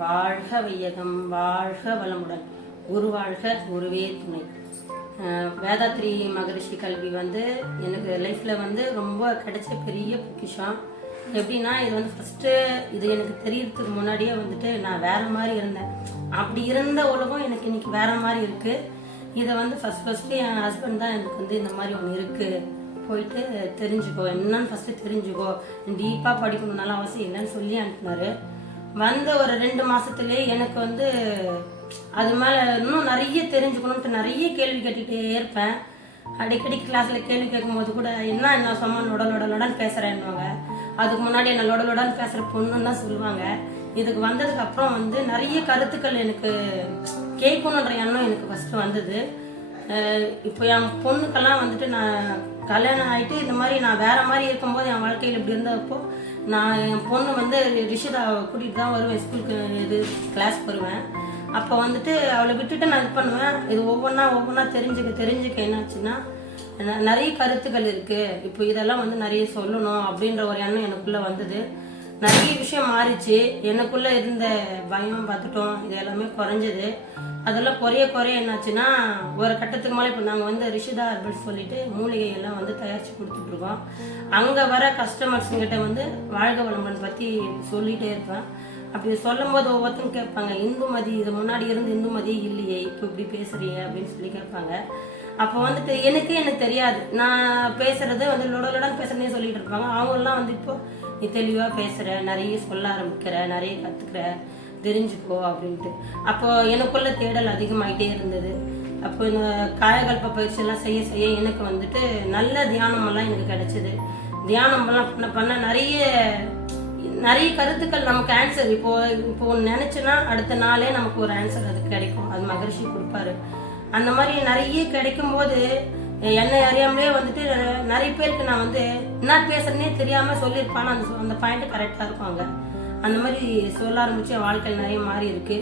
வாழ்க வையகம், வாழ்க வளமுடன், குரு வாழ்க, குருவே துணை. வேதாத்ரி மகரிஷி கல்வி எனக்கு லைஃப்பில் ரொம்ப கிடைச்ச பெரிய பொக்கிஷம். எப்படின்னா, இது ஃபஸ்ட்டு இது எனக்கு தெரியறதுக்கு முன்னாடியே நான் வேற மாதிரி இருந்தேன். அப்படி இருந்த உலகம் எனக்கு இன்னைக்கு வேற மாதிரி இருக்குது. இதை ஃபஸ்ட்டு என் ஹஸ்பண்ட் தான் எனக்கு இந்த மாதிரி ஒன்று இருக்குது, போயிட்டு தெரிஞ்சுக்கோ, என்னன்னு ஃபஸ்ட்டு தெரிஞ்சுக்கோ, டீப்பாக படிக்கணும்னாலும் அவசியம் என்னன்னு சொல்லி அனுப்பினாரு. ஒரு 2 மாசத்துலயே எனக்கு அது மேல இன்னும் நிறைய தெரிஞ்சுக்கணும்ட்டு நிறைய கேள்வி கேட்டுட்டே இருப்பேன். அடிக்கடி கிளாஸ்ல கேள்வி கேட்கும் போது கூட என்ன சும்மா லொடன்னு பேசுறேன்னுவாங்க. அதுக்கு முன்னாடி என்ன லொடன்னு பேசுற பொண்ணுன்னு தான் சொல்லுவாங்க. இதுக்கு வந்ததுக்கு அப்புறம் நிறைய கருத்துக்கள் எனக்கு கேட்கணுன்ற எண்ணம் எனக்கு ஃபர்ஸ்ட் வந்தது. இப்போ என் பொண்ணுக்கெல்லாம் நான் கல்யாணம் ஆகிட்டு இந்த மாதிரி நான் வேற மாதிரி இருக்கும்போது என் வாழ்க்கையில் இப்படி இருந்தப்போ நான் என் பொண்ணு ரிஷிதாவை கூட்டிகிட்டு தான் வருவேன். ஸ்கூலுக்கு கிளாஸ் வருவேன். அப்போ அவளை விட்டுட்டு நான் இது பண்ணுவேன். இது ஒவ்வொன்றா தெரிஞ்சுக்க என்னாச்சுன்னா, நிறைய கருத்துக்கள் இருக்குது. இப்போ இதெல்லாம் நிறைய சொல்லணும் அப்படின்ற ஒரு எண்ணம் எனக்குள்ளே வந்தது. நிறைய விஷயம் மாறிச்சு. எனக்குள்ளே இருந்த பயம் பார்த்துட்டோம், இது எல்லாமே குறைஞ்சது. அதெல்லாம் குறைய என்னாச்சுன்னா, ஒரு கட்டத்துக்கு மேலே இப்போ நாங்கள் ரிஷிதா ஹெர்பல்ஸ் சொல்லிட்டு மூலிகையெல்லாம் தயாரித்து கொடுத்துட்ருக்கோம். அங்கே வர கஸ்டமர்ஸுங்கிட்ட வாழ்க வளமுடன் பற்றி சொல்லிகிட்டே இருப்பேன். அப்படி சொல்லும் போது ஒவ்வொருத்தரும் கேட்பாங்க, இந்துமதி இது முன்னாடி இருந்து இந்துமதி இல்லையே, இப்போ இப்படி பேசுறீங்க அப்படின்னு சொல்லி கேட்பாங்க. அப்போ எனக்கு தெரியாது. நான் பேசுறது லொடன்னு பேசுறதே சொல்லிட்டு இருப்பாங்க. அவங்கெல்லாம் இப்போ நீ தெளிவாக பேசுகிற, நிறைய சொல்ல ஆரம்பிக்கிற, நிறைய கற்றுக்கிற, தெரிஞ்சுக்கோ அப்படின்ட்டு. அப்போ எனக்குள்ள தேடல் அதிகமாகிட்டே இருந்தது. அப்போ இந்த காயகல்ப பயிற்சியெல்லாம் செய்ய எனக்கு நல்ல தியானமெல்லாம் எனக்கு கிடைச்சிது. தியானமெல்லாம் பண்ண நிறைய கருத்துக்கள் நமக்கு ஆன்சர் இப்போ நினைச்சுன்னா அடுத்த நாளே நமக்கு ஒரு ஆன்சர் அது கிடைக்கும். அது மகரிஷி கொடுப்பாரு. அந்த மாதிரி நிறைய கிடைக்கும் போது என்னை அறியாமலே நிறைய பேருக்கு நான் என்ன பேசுறேன்னே தெரியாம சொல்லியிருப்பான்னு அந்த பாயிண்ட் கரெக்டா இருப்பாங்க. அந்த மாதிரி சொல்ல ஆரம்பிச்சு என் வாழ்க்கையில் நிறைய மாறி இருக்கு.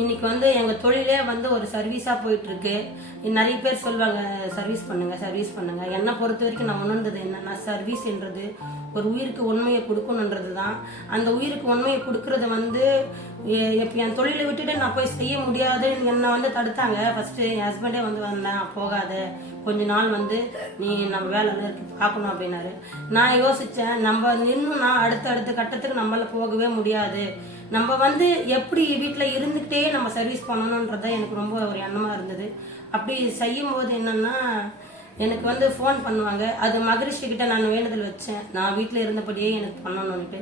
இன்னைக்கு எங்கள் தொழிலே ஒரு சர்வீஸாக போயிட்டு இருக்கு. நிறைய பேர் சொல்லுவாங்க, சர்வீஸ் பண்ணுங்க. என்னை பொறுத்த வரைக்கும் நான் உணர்ந்தது என்னன்னா, சர்வீஸ்ன்றது ஒரு உயிருக்கு உண்மையை கொடுக்கணுன்றது தான். அந்த உயிருக்கு உண்மையை கொடுக்கறது இப்போ என் தொழிலை விட்டுட்டு நான் போய் செய்ய முடியாது என்னை தடுத்தாங்க. ஃபர்ஸ்ட் என் ஹஸ்பண்டே வந்தேன், போகாத, கொஞ்ச நாள் நீ நம்ம வேலை இருக்கு பார்க்கணும் அப்படின்னாரு. நான் யோசிச்சேன், நம்ம நின்றுனா அடுத்த கட்டத்துக்கு நம்மளால போகவே முடியாது. நம்ம எப்படி வீட்டில் இருந்துக்கிட்டே நம்ம சர்வீஸ் பண்ணணுன்றத எனக்கு ரொம்ப ஒரு எண்ணமாக இருந்தது. அப்படி செய்யும் போது என்னன்னா, எனக்கு ஃபோன் பண்ணுவாங்க. அது மகரிஷி கிட்ட நான் வேண்டுதல் வச்சேன், நான் வீட்டில் இருந்தபடியே எனக்கு பண்ணணும்னுட்டு,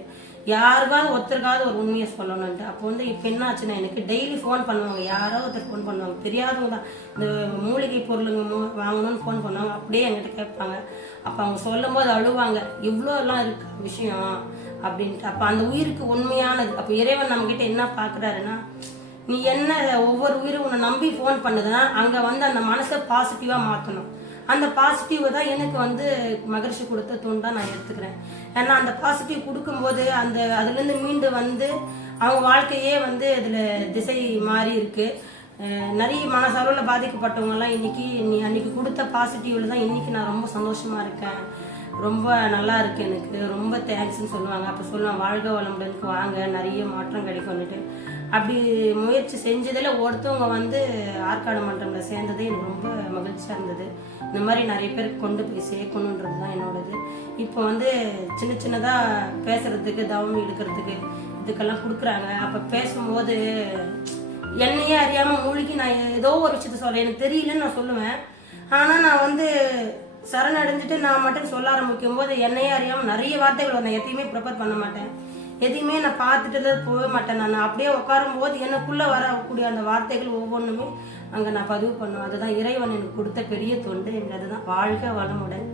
யாருக்காவது ஒருத்தருக்காவது ஒரு உண்மையை சொல்லணும்ட்டு. அப்போ இப்போ என்ன ஆச்சுன்னா, எனக்கு டெய்லி ஃபோன் பண்ணுவாங்க, யாரோ ஒருத்தர் ஃபோன் பண்ணுவாங்க, தெரியாதவங்க தான். இந்த மூலிகை பொருளுங்க வாங்கணும்னு ஃபோன் பண்ணுவாங்க. அப்படியே என்கிட்ட கேட்பாங்க. அப்போ அவங்க சொல்லும் போது அழுவாங்க, இவ்வளோ எல்லாம் இருக்கு விஷயம் அப்படின்ட்டு. அப்போ அந்த உயிருக்கு உண்மையானது. அப்போ இறைவன் நம்மகிட்ட என்ன பார்க்குறாருன்னா, நீ என்ன ஒவ்வொரு உயிரும் உன்னை நம்பி ஃபோன் பண்ணுதுன்னா அங்கே அந்த மனசை பாசிட்டிவாக மாற்றணும். அந்த பாசிட்டிவ் தான் எனக்கு மகரிஷி கொடுத்த தூண் தான் நான் எடுத்துக்கிறேன். ஏன்னா அந்த பாசிட்டிவ் கொடுக்கும்போது அதுலேருந்து மீண்டு அவங்க வாழ்க்கையே இதில் திசை மாறி இருக்கு. நிறைய மனசளவில் பாதிக்கப்பட்டவங்கலாம் நீ அன்னைக்கு கொடுத்த பாசிட்டிவ்ல தான் இன்னைக்கு நான் ரொம்ப சந்தோஷமா இருக்கேன், ரொம்ப நல்லா இருக்கு, எனக்கு ரொம்ப தேங்க்ஸ்ன்னு சொல்லுவாங்க. அப்போ சொல்லுவாங்க, வாழ்க வளமுடனுக்கு வாங்க, நிறைய மாற்றம் கிடைக்கும்னுட்டு. அப்படி முயற்சி செஞ்சதில் ஒருத்தவங்க ஆற்காடு மன்றத்தில் சேர்ந்தது எனக்கு ரொம்ப மகிழ்ச்சியாக இருந்தது. இந்த மாதிரி நிறைய பேருக்கு கொண்டு போய் சேர்க்கணுன்றது தான் என்னோடது. இப்போ சின்னதாக பேசுறதுக்கு, தவம் எடுக்கிறதுக்கு, இதுக்கெல்லாம் கொடுக்குறாங்க. அப்போ பேசும்போது என்னையே அறியாமல் மூழ்கி நான் ஏதோ ஒரு விஷயத்த சொல்கிறேன், எனக்கு தெரியலன்னு நான் சொல்லுவேன். ஆனால் நான் சரணடைஞ்சிட்டு நான் மட்டும் சொல்ல ஆரம்பிக்கும் போது என்னையே அறியாமல் நிறைய வார்த்தைகள் நான் எதையுமே ப்ரிப்பேர் பண்ண மாட்டேன், எதையுமே நான் பார்த்துட்டு போக மாட்டேன். நான் அப்படியே உட்காரும் போது எனக்குள்ளே வரக்கூடிய அந்த வார்த்தைகள் ஒவ்வொன்றுமே அங்கே நான் பதிவு பண்ணுவேன். அதுதான் இறைவன் எனக்கு கொடுத்த பெரிய தொண்டு. எனக்கு அதுதான். வாழ்க வளமுடன்.